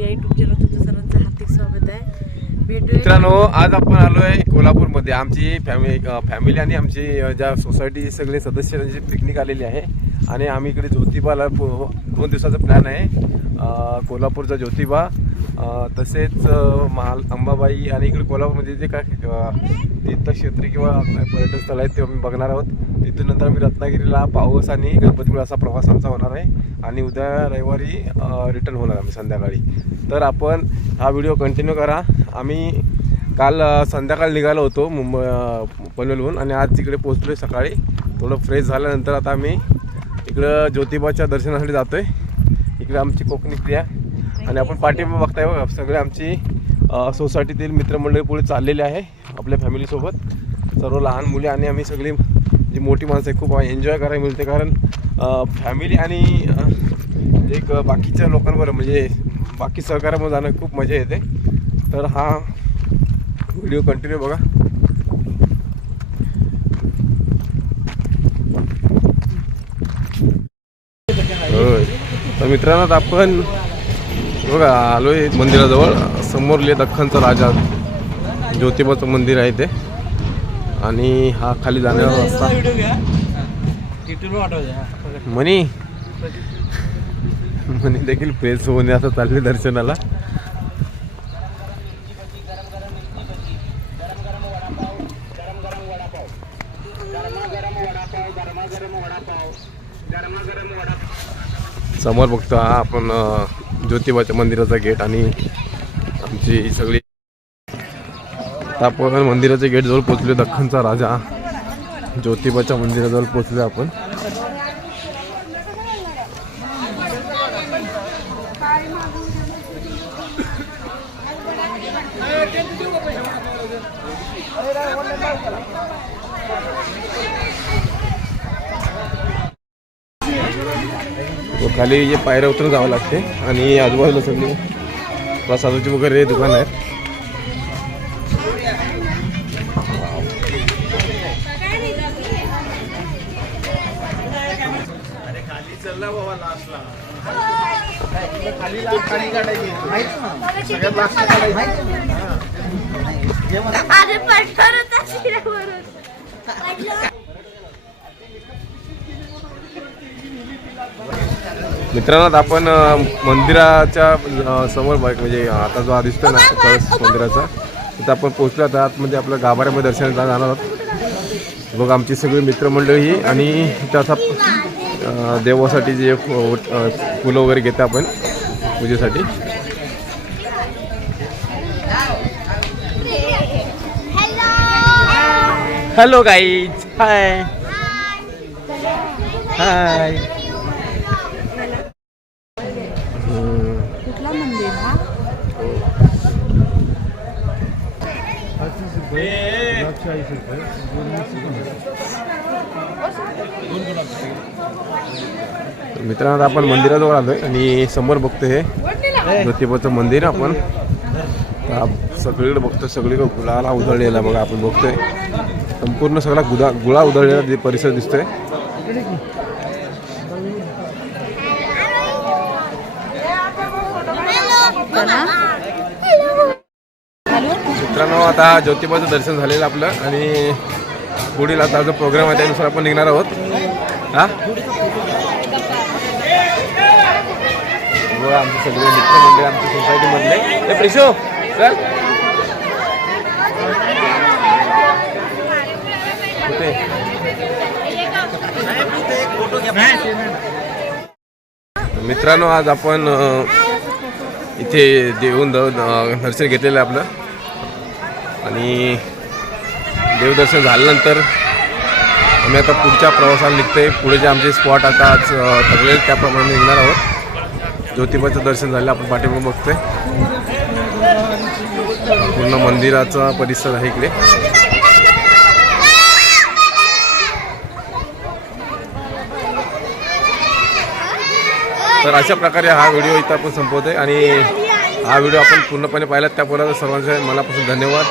या YouTube channel तुमचं सर्वांचं हार्दिक स्वागत आहे. मित्रांनो, आज आपण आलोय कोल्हापूरमध्ये. आमची फॅमिली आणि आमची ज्या सोसायटी सगळे सदस्यांची पिकनिक आलेली आहे आणि आम्ही इकडे ज्योतिबाला 2 दिवसाचा प्लॅन आहे. कोल्हापूरचा ज्योतिबा, तसेच अंबाबाई आणि इकडे कोल्हापूरमध्ये जे काय तीर्थक्षेत्री किंवा पर्यटन स्थळ आहेत ते आम्ही बघणार आहोत. तिथून नंतर आम्ही रत्नागिरीला पाऊस आणि गणपतीपुळे असा प्रवास आमचा होणार आहे आणि उद्या रविवारी रिटर्न होणार आम्ही संध्याकाळी. तर आपण हा व्हिडिओ कंटिन्यू करा. आम्ही काल संध्याकाळी निघालो होतो पनवेलहून आणि आज तिकडे पोहोचलो आहे सकाळी. थोडं फ्रेश झाल्यानंतर आता आम्ही इकडं ज्योतिबाच्या दर्शनासाठी जातो आहे. इकडे आमची कोकणी प्रिया आणि आपण पाठीमागे बघताय बघा, सगळे आमची सोसायटीतील मित्रमंडळी पुढे चाललेले आहे आपल्या फॅमिलीसोबत. सर्व लहान मुले आणि आम्ही सगळी जी मोठी माणसं आहे खूप एन्जॉय करायला मिळते, कारण फॅमिली आणि एक बाकीच्या लोकांबरोबर म्हणजे बाकी सहकार्यामध्ये जाणं खूप मजा येते. तर हा व्हिडिओ कंटिन्यू बघा. तर मित्रांनो, आपण बघा आलोय मंदिराजवळ. समोर दख्खनचा राजा ज्योतिबाचं मंदिर आहे ते आणि हा खाली जाण्याचा रस्ता. मनी देखील फ्रेश होऊन असं चालले दर्शनाला. समोर बघतो हा आपण ज्योतिबाच्या मंदिराचा गेट आणि आमची सगळी. आपण मंदिराच्या गेट जवळ पोहोचलो. दख्खनचा राजा ज्योतिबाच्या मंदिराजवळ पोहोचलो आपण. खाली जे पायऱ्या उतरून जावं लागते आणि आजूबाजूला सगळी प्रसादाची वगैरे दुकान आहेत. मित्रांनो, आपण मंदिराच्या समोर म्हणजे आता जो दिसतोय ना कळस मंदिराचा, तिथं आपण पोहोचलो. आता आतमध्ये आपल्या गाभाऱ्यामध्ये दर्शनाला जाणार आहोत. बघ आमची सगळी मित्रमंडळी आणि इथं असा देवासाठी जे फुलं वगैरे घेतो आपण पूजेसाठी. हॅलो गाईज, हाय हाय. कुठला मंदिर हा? मित्रांनो, आपण मंदिराजवळ आलोय आणि समोर बघतो हे ज्योतिबाचं मंदिर. आपण सगळीकडे बघतो, सगळीकडे गुलाला उधळलेला बघा. आपण बघतोय संपूर्ण सगळा गुळा उधळलेला परिसर दिसतोय. मित्रांनो, आता ज्योतिबाचं दर्शन झालेलं आपलं आणि पुढील आता जो प्रोग्राम आहे त्यानुसार आपण निघणार आहोत. हा बघा आमचे सगळे मित्रमंडळी आमच्या सोसायटीमधले. हे प्रिशो सर मित्रांनो, आज आपण इथे देऊन दर्शन घेतलेलं आहे आपलं आणि देवदर्शन झाल्यानंतर आम्ही आता पुढच्या प्रवासाला निघतोय. पुढे जे आमचे स्पॉट आता आज ठरलेले त्याप्रमाणे निघणार आहोत. ज्योतिबाचं दर्शन झालं आपण पाठीमागे बघतोय. पूर्ण मंदिराचा परिसर आहे इकडे. तर अशा प्रकारे हा व्हिडिओ इथं आपण संपवतोय आणि हा व्हिडिओ आपण पूर्णपणे पाहिला त्याबरोबर सर्वांचे मनापासून धन्यवाद.